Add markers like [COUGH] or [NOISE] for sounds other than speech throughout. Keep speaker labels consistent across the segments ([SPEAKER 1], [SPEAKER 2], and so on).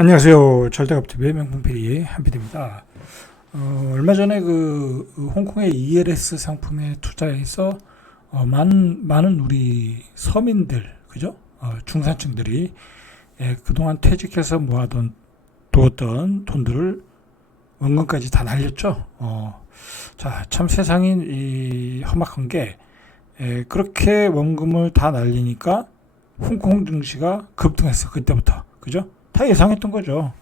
[SPEAKER 1] 안녕하세요. 절대갑TV의 명품PD 한PD입니다. 어, 얼마 전에 그 홍콩의 ELS 상품에 투자해서 어, 많은, 많은 우리 서민들, 그죠? 어, 중산층들이 예, 그동안 퇴직해서 모아둔 두었던 돈들을 원금까지 다 날렸죠. 어, 자, 참 세상이 이 험악한 게 예, 그렇게 원금을 다 날리니까 홍콩 증시가 급등했어. 그때부터. 그죠? 다 예상했던 거죠.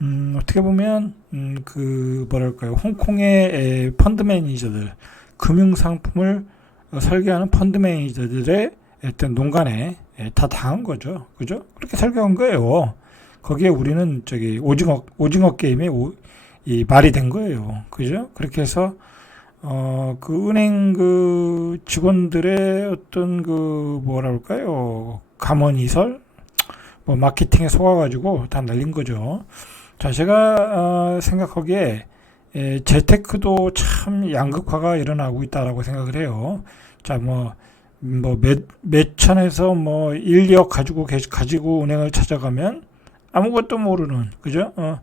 [SPEAKER 1] 음, 어떻게 보면, 음, 그, 뭐랄까요. 홍콩의 에, 펀드 매니저들, 금융 상품을 어, 설계하는 펀드 매니저들의 어떤 농간에 에, 다 당한 거죠. 그죠? 그렇게 설계한 거예요. 거기에 우리는 저기 오징어, 오징어 게임에 오, 이 말이 된 거예요. 그죠? 그렇게 해서, 어, 그 은행 그 직원들의 어떤 그, 뭐라 그럴까요. 감언이설? 뭐 마케팅에 속아가지고 다 날린 거죠. 자, 제가 어, 생각하기에 에, 재테크도 참 양극화가 일어나고 있다라고 생각을 해요. 자, 뭐, 뭐, 몇, 몇 천에서 뭐, 1, 2억 가지고, 계- 가지고 은행을 찾아가면 아무것도 모르는, 그죠? 어,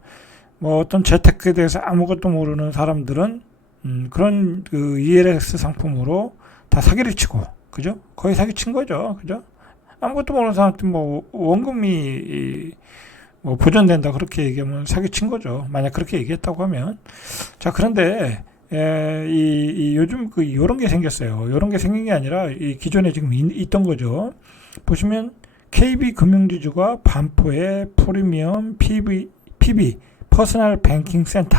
[SPEAKER 1] 뭐, 어떤 재테크에 대해서 아무것도 모르는 사람들은, 음, 그런 그 ELS 상품으로 다 사기를 치고, 그죠? 거의 사기 친 거죠. 그죠? 아무것도 모르는 사람한테 뭐 원금이 이, 뭐 보존된다 그렇게 얘기하면 사기친 거죠. 만약 그렇게 얘기했다고 하면 자 그런데 에, 이, 이 요즘 그 요런 게 생겼어요. 요런 게 생긴 게 아니라 이 기존에 지금 있, 있던 거죠. 보시면 KB 금융지주가 반포의 프리미엄 PB, PB 퍼스널 뱅킹 센터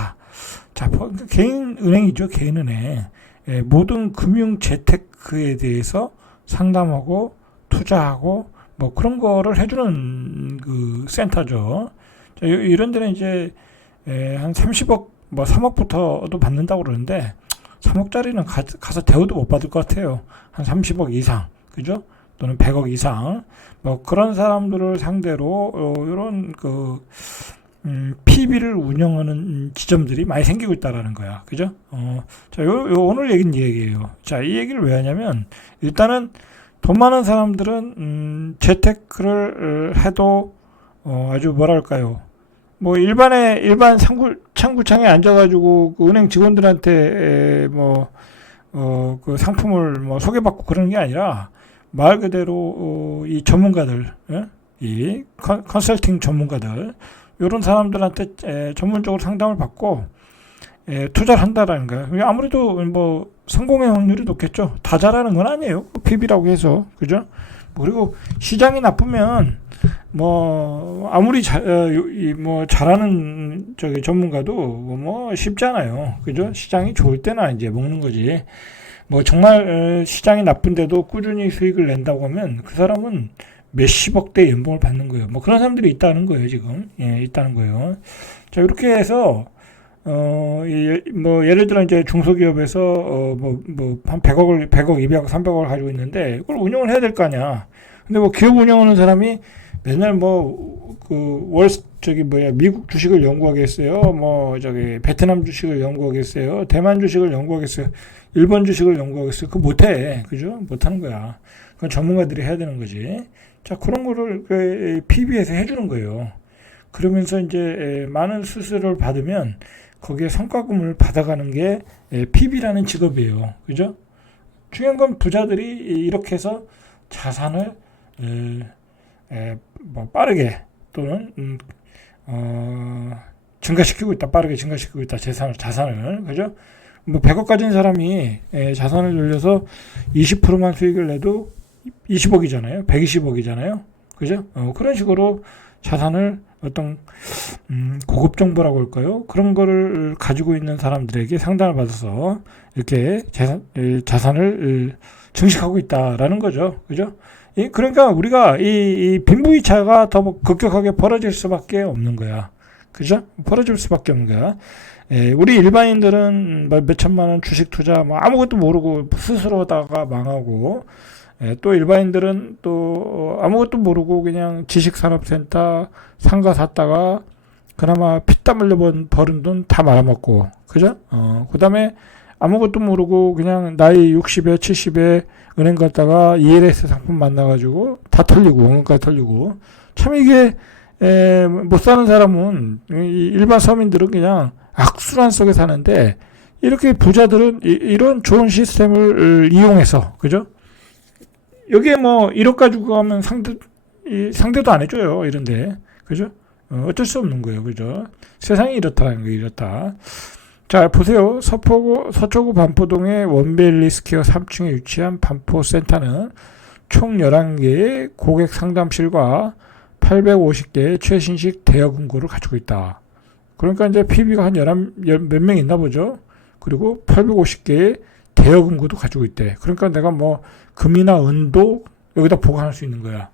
[SPEAKER 1] 자 퍼- 개인 은행이죠. 개인 은행 에, 모든 금융 재테크에 대해서 상담하고 투자하고 뭐 그런 거를 해주는 그 센터죠. 자, 요- 이런 데는 이제 에, 한 30억 뭐 3억부터도 받는다고 그러는데 3억짜리는 가, 가서 대우도 못 받을 것 같아요. 한 30억 이상, 그죠? 또는 100억 이상 뭐 그런 사람들을 상대로 어, 이런 그 음, PB를 운영하는 지점들이 많이 생기고 있다라는 거야, 그죠? 어, 자, 요, 요 오늘 얘기는 이 얘기예요. 자, 이 얘기를 왜 하냐면 일단은 돈 많은 사람들은 음, 재테크를 어, 해도 어, 아주 뭐랄까요 뭐 일반의 일반 상구 창구창에 앉아가지고 그 은행 직원들한테 뭐 어 그 상품을 뭐 소개받고 그러는 게 아니라 말 그대로 어, 이 전문가들 예? 이 컨, 컨설팅 전문가들 이런 사람들한테 에, 전문적으로 상담을 받고 에, 투자를 한다라는 거예요. 아무래도 뭐 성공의 확률이 높겠죠. 다 잘하는 건 아니에요. PB라고 해서 그죠? 뭐 그리고 시장이 나쁘면 뭐 아무리 자, 어, 이, 뭐 잘하는 저기 전문가도 뭐 쉽잖아요. 그죠? 시장이 좋을 때나 이제 먹는 거지. 뭐 정말 어, 시장이 나쁜데도 꾸준히 수익을 낸다고 하면 그 사람은 몇십억 대 연봉을 받는 거예요. 뭐 그런 사람들이 있다는 거예요, 지금. 예, 있다는 거예요. 자, 이렇게 해서 어, 이, 뭐, 예를 들어 이제 중소기업에서, 어, 뭐, 뭐, 한 100억을, 100억, 200억, 300억을 가지고 있는데, 그걸 운영을 해야 될 거 아니야. 근데 뭐, 기업 운영하는 사람이 맨날 뭐, 그, 월, 저기 뭐야, 미국 주식을 연구하겠어요? 뭐, 저기, 베트남 주식을 연구하겠어요? 대만 주식을 연구하겠어요? 일본 주식을 연구하겠어요? 그거 못해. 그죠? 못하는 거야. 그건 전문가들이 해야 되는 거지. 자, 그런 거를 그 PB에서 해주는 거예요. 그러면서 이제 에, 많은 수수료를 받으면 거기에 성과금을 받아가는 게 PB라는 직업이에요. 그죠? 중요한 건 부자들이 이렇게 해서 자산을 에, 에, 뭐 빠르게 또는 음, 어, 증가시키고 있다. 빠르게 증가시키고 있다. 재산을 자산을 그죠? 뭐 100억 가진 사람이 에, 자산을 늘려서 20%만 수익을 내도 20억이잖아요. 120억이잖아요. 그죠? 어, 그런 식으로 자산을 어떤 음, 고급 정보라고 할까요? 그런 거를 가지고 있는 사람들에게 상담을 받아서 이렇게 재산, 에, 자산을 에, 증식하고 있다라는 거죠. 그죠? 이, 그러니까 우리가 이, 이 빈부이차가 더 급격하게 벌어질 수밖에 없는 거야. 그죠? 벌어질 수밖에 없는 거야. 에, 우리 일반인들은 뭐 몇천만 원 주식 투자 뭐 아무것도 모르고 스스로다가 망하고 예, 또 일반인들은 또 아무것도 모르고 그냥 지식산업센터 상가 샀다가 그나마 피땀 흘려 번 버는 돈 다 말아먹고 그죠? 어, 그다음에 아무것도 모르고 그냥 나이 60에 70에 은행 갔다가 ELS 상품 만나가지고 다 털리고 원금까지 털리고 참 이게 에, 못 사는 사람은 이 일반 서민들은 그냥 악순환 속에 사는데 이렇게 부자들은 이, 이런 좋은 시스템을 이용해서 그죠? 여기에 뭐 1억 가지고 가면 상대 이 상대도 안 해줘요 이런데 그죠? 어, 어쩔 수 없는 거예요 그죠? 세상이 이렇다는 거 이렇다. 자 보세요 서포구 서초구 반포동의 원벨리 스퀘어 3층에 위치한 반포센터는 총 11개의 고객 상담실과 850개의 최신식 대여 금고를 가지고 있다. 그러니까 이제 PB가 한 11, 몇 명 있나 보죠. 그리고 850개의 대여 금고도 가지고 있대. 그러니까 내가 뭐 금이나 은도 여기다 보관할 수 있는 거야.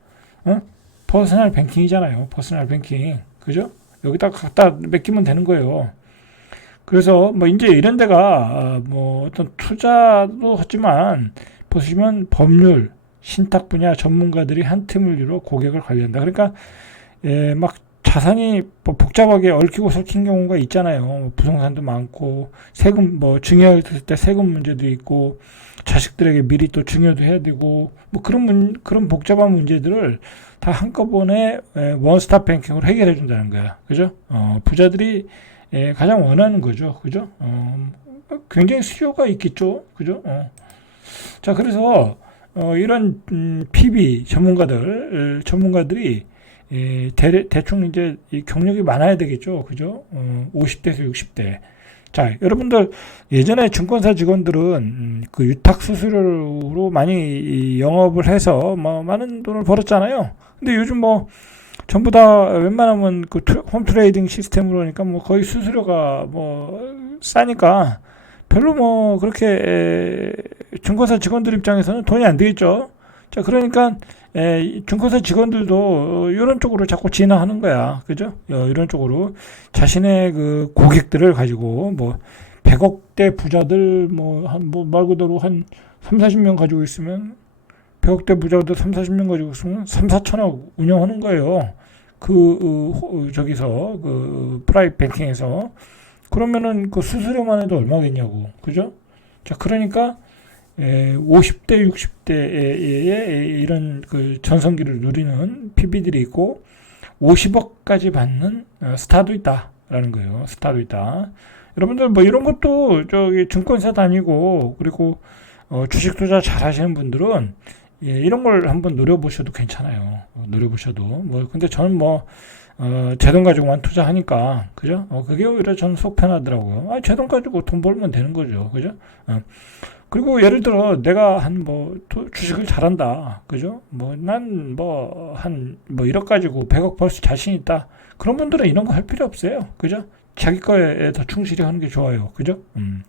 [SPEAKER 1] 어? 퍼스널 뱅킹이잖아요. 퍼스널 뱅킹. 그죠? 여기다 갖다 맡기면 되는 거예요. 그래서 뭐 이제 이런 데가 뭐 어떤 투자도 하지만 보시면 법률, 신탁 분야 전문가들이 한 틈을 이루어 고객을 관리한다. 그러니까 예, 막 자산이 뭐 복잡하게 얽히고 설킨 경우가 있잖아요. 뭐 부동산도 많고 세금 뭐 증여할 때 세금 문제도 있고 자식들에게 미리 또 증여도 해야 되고 뭐 그런 문, 그런 복잡한 문제들을 다 한꺼번에 예, 원스톱 뱅킹으로 해결해 준다는 거야. 그죠? 어, 부자들이 예, 가장 원하는 거죠. 그죠? 어, 굉장히 수요가 있겠죠. 그죠? 어. 자, 그래서 어, 이런 음, PB 전문가들 전문가들이 예, 대, 대충 이제 이 경력이 많아야 되겠죠, 그죠? 어, 50대에서 60대. 자, 여러분들 예전에 증권사 직원들은 음, 그 유탁 수수료로 많이 이 영업을 해서 뭐 많은 돈을 벌었잖아요. 근데 요즘 뭐 전부 다 웬만하면 그 투- 홈 트레이딩 시스템으로 하니까 뭐 거의 수수료가 뭐 싸니까 별로 뭐 그렇게 에, 증권사 직원들 입장에서는 돈이 안 되겠죠. 자, 그러니까 에, 이 증권사 직원들도 어, 이런 쪽으로 자꾸 진화하는 거야. 그죠? 어, 이런 쪽으로 자신의 그 고객들을 가지고 뭐 100억대 부자들 뭐 한 뭐 말 그대로 한 3, 40명 가지고 있으면 100억대 부자들 3, 40명 가지고 있으면 3, 4천억 운영하는 거예요. 그 어, 호- 저기서 그 프라이빗 뱅킹에서 그러면은 그 수수료만 해도 얼마겠냐고. 그죠? 자, 그러니까 에, 50대, 60대의 이런 그 전성기를 누리는 PB들이 있고 50억까지 받는 어, 스타도 있다라는 거예요. 스타도 있다. 여러분들 뭐 이런 것도 저기 증권사 다니고 그리고 어, 주식 투자 잘 하시는 분들은 예, 이런 걸 한번 노려보셔도 괜찮아요. 어, 노려보셔도 뭐 근데 저는 뭐 어, 제 돈 가지고만 투자하니까 그죠? 어, 그게 오히려 저는 속 편하더라고요. 아, 제 돈 가지고 돈 벌면 되는 거죠, 그죠? 어. 그리고 예를 들어 내가 한 뭐 주식을 잘한다, 그죠? 뭐 난 뭐한뭐 1억 가지고 100억 벌 수 자신 있다. 그런 분들은 이런 거 할 필요 없어요, 그죠? 자기 거에 더 충실히 하는 게 좋아요, 그죠? 음.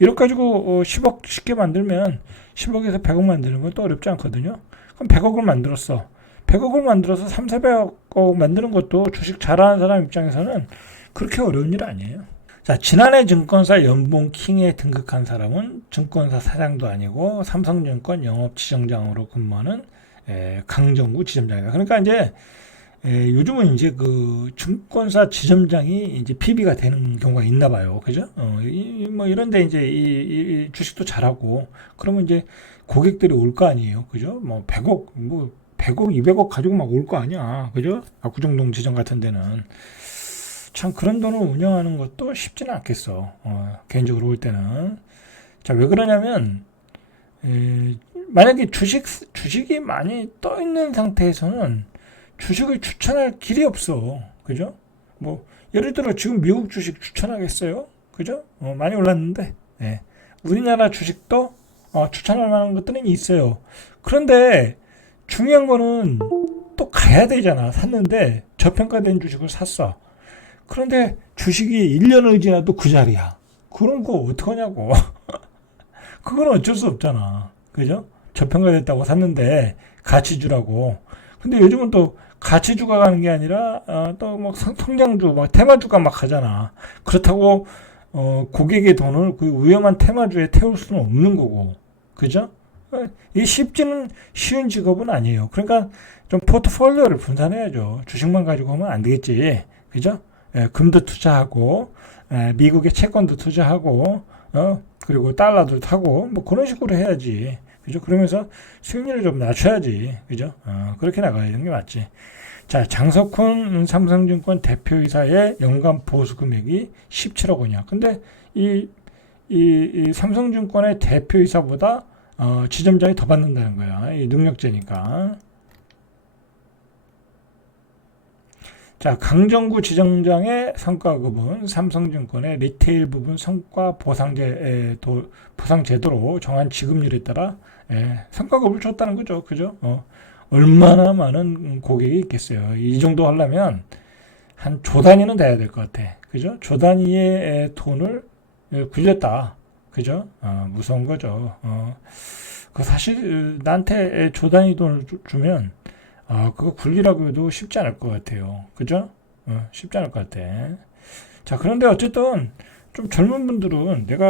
[SPEAKER 1] 1억 가지고 어, 10억 쉽게 만들면 10억에서 100억 만드는 건 또 어렵지 않거든요. 그럼 100억을 만들었어. 100억을 만들어서 3, 400억 만드는 것도 주식 잘하는 사람 입장에서는 그렇게 어려운 일 아니에요. 자, 지난해 증권사 연봉킹에 등극한 사람은 증권사 사장도 아니고 삼성증권 영업 지점장으로 근무하는 에, 강정구 지점장이다. 그러니까 이제 에, 요즘은 이제 그 증권사 지점장이 이제 PB가 되는 경우가 있나 봐요. 그죠? 어, 이, 뭐 이런데 이제 이, 이 주식도 잘하고 그러면 이제 고객들이 올 거 아니에요. 그죠? 뭐 100억, 뭐 100억, 200억 가지고 막 올 거 아니야. 그죠? 압구정동 지점 같은 데는. 참 그런 돈을 운영하는 것도 쉽지는 않겠어. 어, 개인적으로 볼 때는. 자, 왜 그러냐면, 에, 만약에 주식, 주식이 많이 떠 있는 상태에서는 주식을 추천할 길이 없어. 그죠? 뭐, 예를 들어 지금 미국 주식 추천하겠어요? 그죠? 어, 많이 올랐는데, 예. 우리나라 주식도 어, 추천할 만한 것들은 있어요. 그런데 중요한 거는 또 가야 되잖아. 샀는데 저평가된 주식을 샀어. 그런데 주식이 1년을 지나도 그 자리야. 그런 거 어떡하냐고. [LAUGHS] 그건 어쩔 수 없잖아. 그죠? 저평가됐다고 샀는데 가치 주라고. 근데 요즘은 또 가치주가 가는 게 아니라 어, 또막 성장주, 막 테마주가 막 하잖아. 그렇다고 어, 고객의 돈을 그 위험한 테마주에 태울 수는 없는 거고. 그죠? 어, 이 쉽지는 쉬운 직업은 아니에요. 그러니까 좀 포트폴리오를 분산해야죠. 주식만 가지고 하면 안 되겠지. 그죠? 예, 금도 투자하고 예, 미국의 채권도 투자하고 어 그리고 달러도 타고 뭐 그런 식으로 해야지 그죠 그러면서 수익률을 좀 낮춰야지 그죠 어, 그렇게 나가야 되는 게 맞지 자, 장석훈 삼성증권 대표이사의 연간 보수 금액이 17억 원이야. 근데 이, 이, 이 삼성증권의 대표이사보다 어, 지점장이 더 받는다는 거야. 이 능력제니까. 자, 강정구 지점장의 성과 급은 삼성증권의 리테일 부분 성과 보상제 도, 보상 제도로 정한 지급률에 따라 예, 성과급을 줬다는 거죠. 그죠? 어, 얼마나 많은 고객이 있겠어요. 이 정도 하려면 한 조 단위는 돼야 될 것 같아. 그죠? 조 단위의 돈을 예, 굴렸다. 그죠? 어, 무서운 거죠. 어, 그 사실 나한테 조 단위 돈을 주- 주면 아, 그거 굴리라고 해도 쉽지 않을 것 같아요. 그죠? 어, 쉽지 않을 것 같아. 자, 그런데 어쨌든 좀 젊은 분들은 내가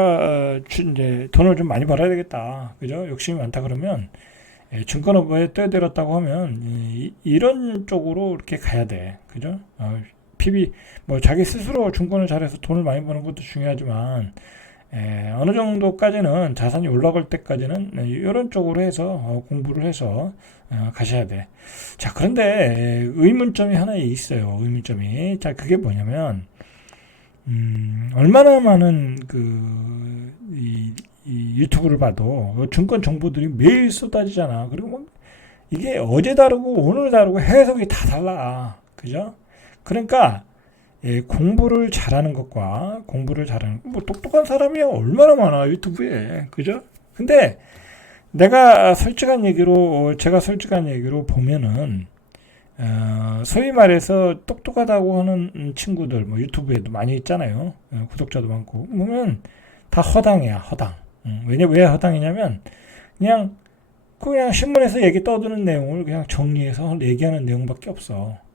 [SPEAKER 1] 어, 주- 이제 돈을 좀 많이 벌어야 되겠다. 그죠? 욕심이 많다 그러면 예, 증권업에 떠들었다고 하면 이, 이런 쪽으로 이렇게 가야 돼. 그죠? 어, PB 뭐 자기 스스로 증권을 잘해서 돈을 많이 버는 것도 중요하지만 에, 어느 정도까지는 자산이 올라갈 때까지는 네, 이런 쪽으로 해서 어, 공부를 해서 어, 가셔야 돼. 자, 그런데 에, 의문점이 하나 있어요. 의문점이. 자, 그게 뭐냐면 음, 얼마나 많은 그, 이, 이 유튜브를 봐도 증권 정보들이 매일 쏟아지잖아. 그리고 막 이게 어제 다르고 오늘 다르고 해석이 다 달라. 그죠? 그러니까 예, 공부를 잘하는 것과 공부를 잘하는 뭐 똑똑한 사람이 얼마나 많아 유튜브에 그죠? 근데 내가 솔직한 얘기로 어, 제가 솔직한 얘기로 보면은 어, 소위 말해서 똑똑하다고 하는 친구들 뭐 유튜브에도 많이 있잖아요 어, 구독자도 많고 보면 다 허당이야 허당 음, 왜냐 왜 허당이냐면 그냥 그냥 신문에서 얘기 떠드는 내용을 그냥 정리해서 얘기하는 내용밖에 없어 어?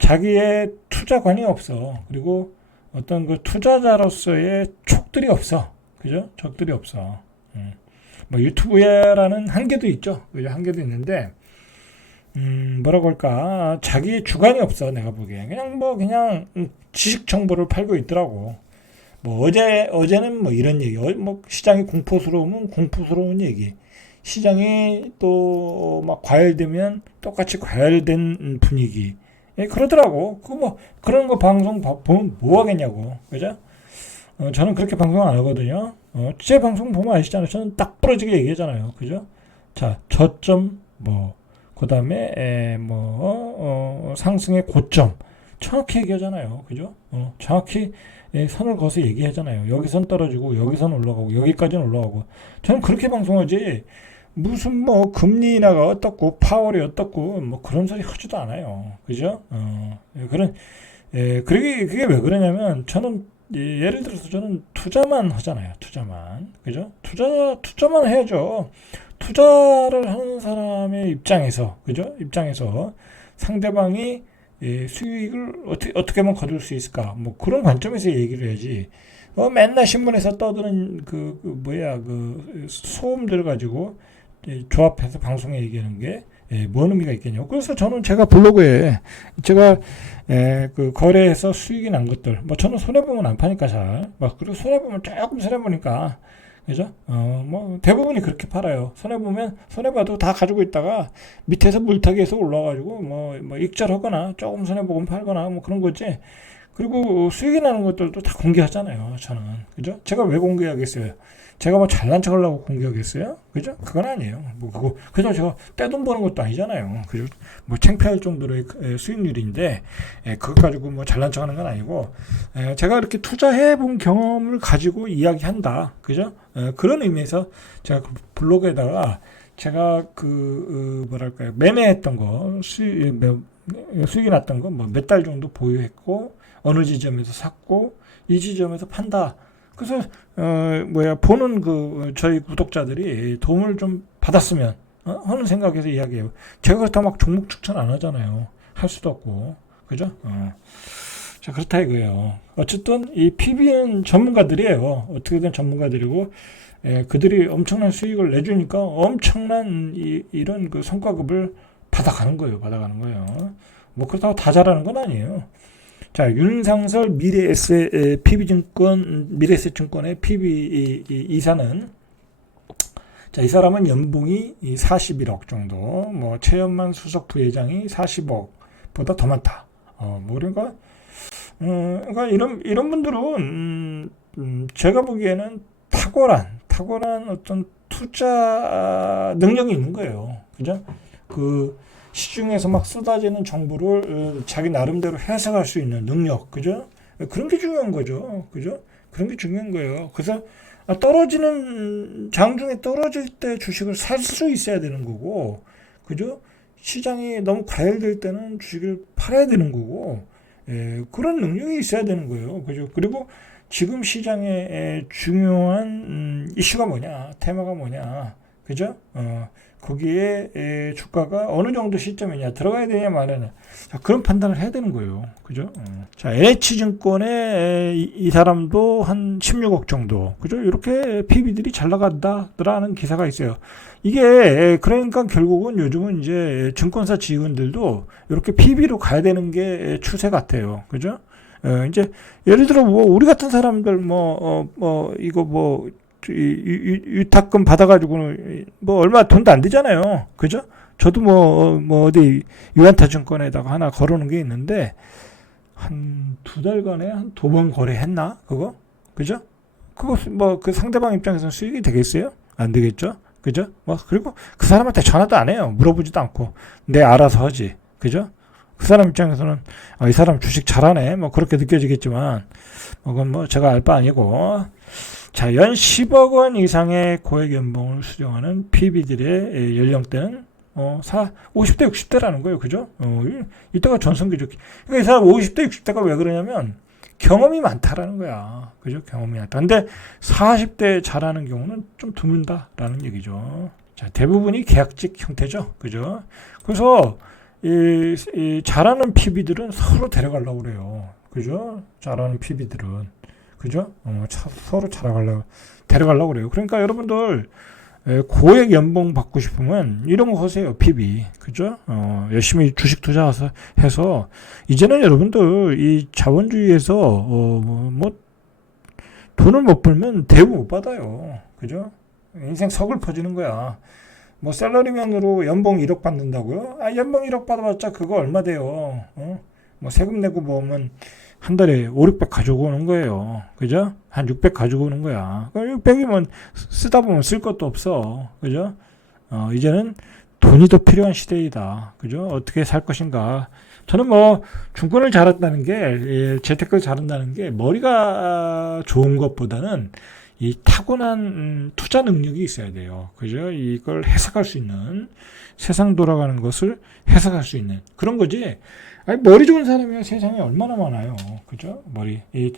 [SPEAKER 1] 자기의 투자관이 없어. 그리고 어떤 그 투자자로서의 촉들이 없어. 그죠? 적들이 없어. 음. 뭐 유튜브에라는 한계도 있죠. 그죠? 한계도 있는데, 음, 뭐라고 할까. 자기 주관이 없어. 내가 보기에. 그냥 뭐, 그냥 음, 지식 정보를 팔고 있더라고. 뭐 어제, 어제는 뭐 이런 얘기. 어, 뭐 시장이 공포스러우면 공포스러운 얘기. 시장이 또 막 과열되면 똑같이 과열된 분위기. 예, 그러더라고. 그 뭐 그런 거 방송 봐- 보면 뭐 하겠냐고. 그죠? 어, 저는 그렇게 방송 안 하거든요. 어, 제 방송 보면 아시잖아요. 저는 딱 부러지게 얘기하잖아요. 그죠? 자, 저점 뭐 그다음에 에, 뭐 어, 어, 상승의 고점 정확히 얘기하잖아요. 그죠? 어, 정확히 예, 선을 그어서 얘기하잖아요. 여기선 떨어지고 여기선 올라가고 여기까지는 올라가고 저는 그렇게 방송하지 무슨 뭐 금리 인하가 어떻고 파월이 어떻고 뭐 그런 소리 하지도 않아요. 그죠? 어, 예, 그런 예, 그게 그게 왜 그러냐면 저는 예, 예를 들어서 저는 투자만 하잖아요. 투자만. 그죠? 투자 투자만 해야죠. 투자를 하는 사람의 입장에서 그죠? 입장에서 상대방이 예, 수익을 어떻게 어떻게 하면 거둘 수 있을까? 뭐 그런 관점에서 얘기를 해야지. 어, 맨날 신문에서 떠드는 그, 그 뭐야 그 소음들 가지고 예, 조합해서 방송에 얘기하는 게 예, 뭔 의미가 있겠냐고. 그래서 저는 제가 블로그에 제가 예, 그 거래해서 수익이 난 것들, 뭐 저는 손해 보면 안 파니까 잘, 막 그리고 손해 보면 조금 손해 보니까, 그죠? 어, 뭐 대부분이 그렇게 팔아요. 손해 보면 손해 봐도 다 가지고 있다가 밑에서 물타기에서 올라가지고 뭐, 뭐 익절하거나 조금 손해 보고 팔거나 뭐 그런 거지. 그리고 수익이 나는 것들도 다 공개하잖아요. 저는 그죠? 제가 왜 공개하겠어요? 제가 뭐 잘난 척 하려고 공개하겠어요? 그죠? 그건 아니에요. 뭐 그거 그래서 제가 떼돈 버는 것도 아니잖아요. 그죠? 뭐 창피할 정도의 에, 수익률인데 에, 그것 가지고 뭐 잘난 척하는 건 아니고 에, 제가 이렇게 투자해 본 경험을 가지고 이야기한다. 그죠? 에, 그런 의미에서 제가 그 블로그에다가 제가 그 어, 뭐랄까요 매매했던 거 수익 몇- 수익이 났던 거 뭐 몇 달 정도 보유했고 어느 지점에서 샀고 이 지점에서 판다. 그래서 어 뭐야 보는 그 저희 구독자들이 도움을 좀 받았으면 어? 하는 생각에서 이야기해요. 제가 그렇다고 막 종목 추천 안 하잖아요. 할 수도 없고 그죠? 어. 자 그렇다 이거예요. 어쨌든 이 PB는 전문가들이에요. 어떻게든 전문가들이고 예, 그들이 엄청난 수익을 내주니까 엄청난 이, 이런 그 성과급을 받아가는 거예요. 받아가는 거예요. 뭐 그렇다고 다 잘하는 건 아니에요. 자, 윤상설 미래에세 PB증권 미래에셋증권의 PB 이사는 자, 이 사람은 연봉이 이 41억 정도, 뭐 최연만 수석 부회장이 40억, 보다 더 많다. 어, 뭐 그러니까 어, 그러니까 이런 이런 분들은 음, 음, 제가 보기에는 탁월한 탁월한 어떤 투자 능력이 있는 거예요. 그죠? 그 시중에서 막 쏟아지는 정보를 어, 자기 나름대로 해석할 수 있는 능력, 그죠? 그런 게 중요한 거죠, 그죠? 그런 게 중요한 거예요. 그래서 아, 떨어지는 장중에 떨어질 때 주식을 살 수 있어야 되는 거고, 그죠? 시장이 너무 과열될 때는 주식을 팔아야 되는 거고, 예, 그런 능력이 있어야 되는 거예요, 그죠? 그리고 지금 시장의 중요한 음, 이슈가 뭐냐, 테마가 뭐냐, 그죠? 어, 거기에 에, 주가가 어느 정도 시점이냐 들어가야 되냐 말하냐 자, 그런 판단을 해야 되는 거예요. 그죠? 어. 자, NH증권에 이, 이 사람도 한 16억 정도. 그죠? 이렇게 PB들이 잘 나간다라는 기사가 있어요. 이게 에, 그러니까 결국은 요즘은 이제 증권사 지원들도 이렇게 PB로 가야 되는 게 추세 같아요. 그죠? 어, 이제 예를 들어 뭐 우리 같은 사람들 뭐 어, 뭐 이거 뭐 이, 유, 유탁금 받아가지고는 뭐 얼마 돈도 안 되잖아요. 그죠? 저도 뭐, 뭐 어디 유한타증권에다가 하나 걸어놓은 게 있는데 한 두 달간에 한 두 번 거래했나? 그거? 그죠? 그거 뭐 그 상대방 입장에서 수익이 되겠어요? 안 되겠죠? 그죠? 뭐 그리고 그 사람한테 전화도 안 해요. 물어보지도 않고 내 알아서 하지. 그죠? 그 사람 입장에서는 아, 이 사람 주식 잘하네. 뭐 그렇게 느껴지겠지만 뭐 그건 뭐 제가 알 바 아니고 자, 연 10억 원 이상의 고액 연봉을 수령하는 PB들의 연령대는 어, 4, 50대, 60대라는 거예요. 그죠? 어, 이때가 전성기죠. 그러니까 이 사람 50대, 60대가 왜 그러냐면 경험이 많다라는 거야. 그죠? 경험이 많다. 근데 40대 잘하는 경우는 좀 드문다라는 얘기죠. 자, 대부분이 계약직 형태죠. 그죠? 그래서 이, 이 잘하는 PB들은 서로 데려가려고 그래요. 그죠? 잘하는 PB들은. 그죠? 어, 차, 서로 자라가려고, 데려가려고 그래요. 그러니까 여러분들, 에, 고액 연봉 받고 싶으면 이런 거 하세요. PB. 그죠? 어, 열심히 주식 투자해서, 해서, 이제는 여러분들 이 자본주의에서, 어, 뭐, 뭐 돈을 못 벌면 대우 못 받아요. 그죠? 인생 서글퍼지는 거야. 뭐 셀러리맨으로 연봉 1억 받는다고요? 아 연봉 1억 받아봤자 그거 얼마 돼요? 어? 뭐 세금 내고 보면 한 달에 5, 600 가지고 오는 거예요. 그죠? 한 600 가지고 오는 거야. 600이면 쓰다 보면 쓸 것도 없어. 그죠? 어, 이제는 돈이 더 필요한 시대이다. 그죠? 어떻게 살 것인가. 저는 뭐, 중권을 잘한다는 게, 예, 재테크를 잘한다는 게, 머리가 좋은 것보다는 이 타고난 음, 투자 능력이 있어야 돼요. 그죠? 이걸 해석할 수 있는, 세상 돌아가는 것을 해석할 수 있는 그런 거지. 아니, 머리 좋은 사람이 세상에 얼마나 많아요. 그죠? 머리. 이,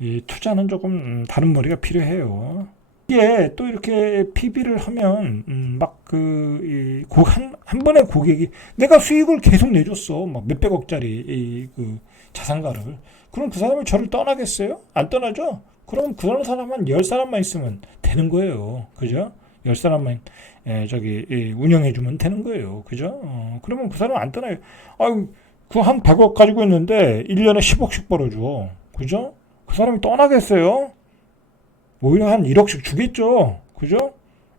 [SPEAKER 1] 이 투자는 조금 음, 다른 머리가 필요해요. 이게 또 이렇게 PB를 하면 음, 막그 한, 한 번에 고객이 내가 수익을 계속 내줬어. 막 몇백억짜리 이, 그 자산가를. 그럼 그 사람이 저를 떠나겠어요? 안 떠나죠? 그럼 그런 사람만 열 사람만 있으면 되는 거예요. 그죠? 열 사람만 예, 저기 예, 운영해 주면 되는 거예요. 그죠? 어, 그러면 그 사람 안 떠나요. 아유 그 한 100억 가지고 있는데 1년에 10억씩 벌어 줘. 그죠? 그 사람이 떠나겠어요? 오히려 한 1억씩 주겠죠. 그죠?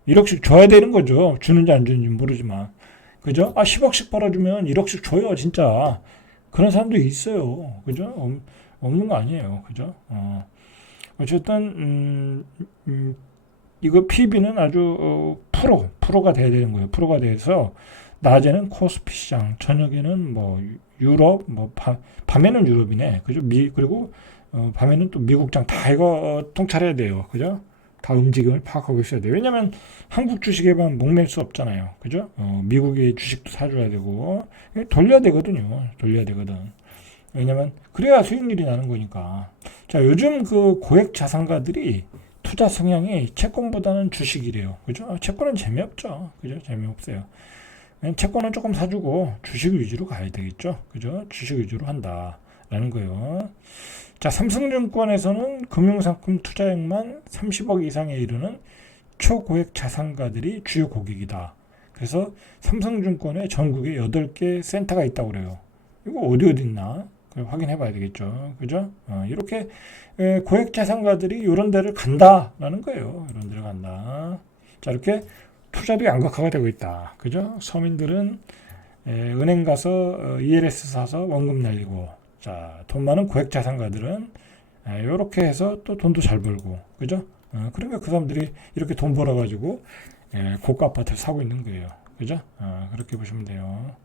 [SPEAKER 1] 1억씩 줘야 되는 거죠. 주는지 안 주는지 모르지만. 그죠? 아, 10억씩 벌어주면 1억씩 줘요, 진짜. 그런 사람도 있어요. 그죠? 없, 없는 거 아니에요. 그죠? 어. 어쨌든, 음, 음, 이거 PB는 아주, 어, 프로, 프로가 돼야 되는 거예요. 프로가 돼서, 낮에는 코스피 시장, 저녁에는 뭐 유럽, 뭐 밤, 밤에는 유럽이네. 그죠? 미 그리고 어, 밤에는 또 미국장 다 이거 어, 통찰해야 돼요. 그죠? 다 움직임을 파악하고 있어야 돼요. 왜냐면 한국 주식에만 목맬 수 없잖아요. 그죠? 어, 미국의 주식도 사줘야 되고 돌려야 되거든요. 돌려야 되거든. 왜냐면 그래야 수익률이 나는 거니까. 자, 요즘 그 고액 자산가들이 투자 성향이 채권보다는 주식이래요. 그죠? 아, 채권은 재미없죠. 그죠? 재미없어요. 채권은 조금 사주고 주식 위주로 가야 되겠죠. 그죠? 주식 위주로 한다 라는 거예요. 자, 삼성증권에서는 금융상품 투자액만 30억 이상에 이르는 초고액 자산가들이 주요 고객이다. 그래서 삼성증권에 전국에 8개 센터가 있다고 그래요. 이거 어디 어디 있나? 확인해 봐야 되겠죠. 그죠? 어, 이렇게 고액 자산가들이 이런 데를 간다라는 거예요. 이런 데를 간다. 자, 이렇게 투자도 양극화가 되고 있다. 그죠? 서민들은 예, 은행 가서 어, ELS 사서 원금 날리고 자, 돈 많은 고액 자산가들은 이렇게 해서 또 돈도 잘 벌고 그죠? 어, 그러니까 그 사람들이 이렇게 돈 벌어 가지고 예, 고가 아파트를 사고 있는 거예요. 그죠? 어, 그렇게 보시면 돼요.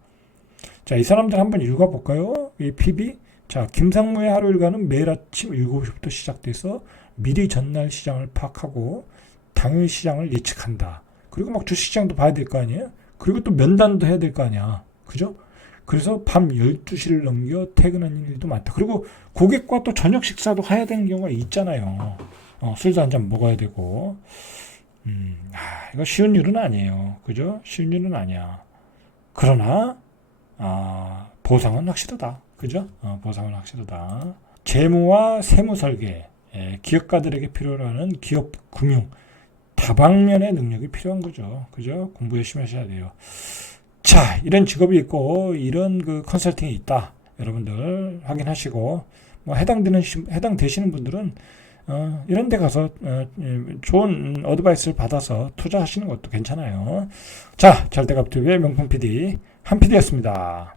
[SPEAKER 1] 자, 이 사람들 한번 읽어볼까요? 이 PB. 자, 김상무의 하루 일과는 매일 아침 7시부터 시작돼서 미리 전날 시장을 파악하고 당일 시장을 예측한다. 그리고 막 주식시장도 봐야 될 거 아니에요? 그리고 또 면담도 해야 될 거 아니야. 그죠? 그래서 밤 12시를 넘겨 퇴근하는 일도 많다. 그리고 고객과 또 저녁 식사도 해야 되는 경우가 있잖아요. 어, 술도 한 잔 먹어야 되고. 음, 아, 이거 쉬운 일은 아니에요. 그죠? 쉬운 일은 아니야. 그러나, 아, 보상은 확실하다. 그죠? 어, 보상은 확실하다. 재무와 세무 설계, 예, 기업가들에게 필요로 하는 기업 금융, 다방면의 능력이 필요한 거죠. 그죠? 공부 열심히 하셔야 돼요. 자, 이런 직업이 있고, 이런 그 컨설팅이 있다. 여러분들 확인하시고, 뭐 해당되는, 시- 해당되시는 분들은, 어, 이런 데 가서, 어, 예, 좋은 어드바이스를 받아서 투자하시는 것도 괜찮아요. 자, 잘대갑TV의 명품 PD, 한 PD였습니다.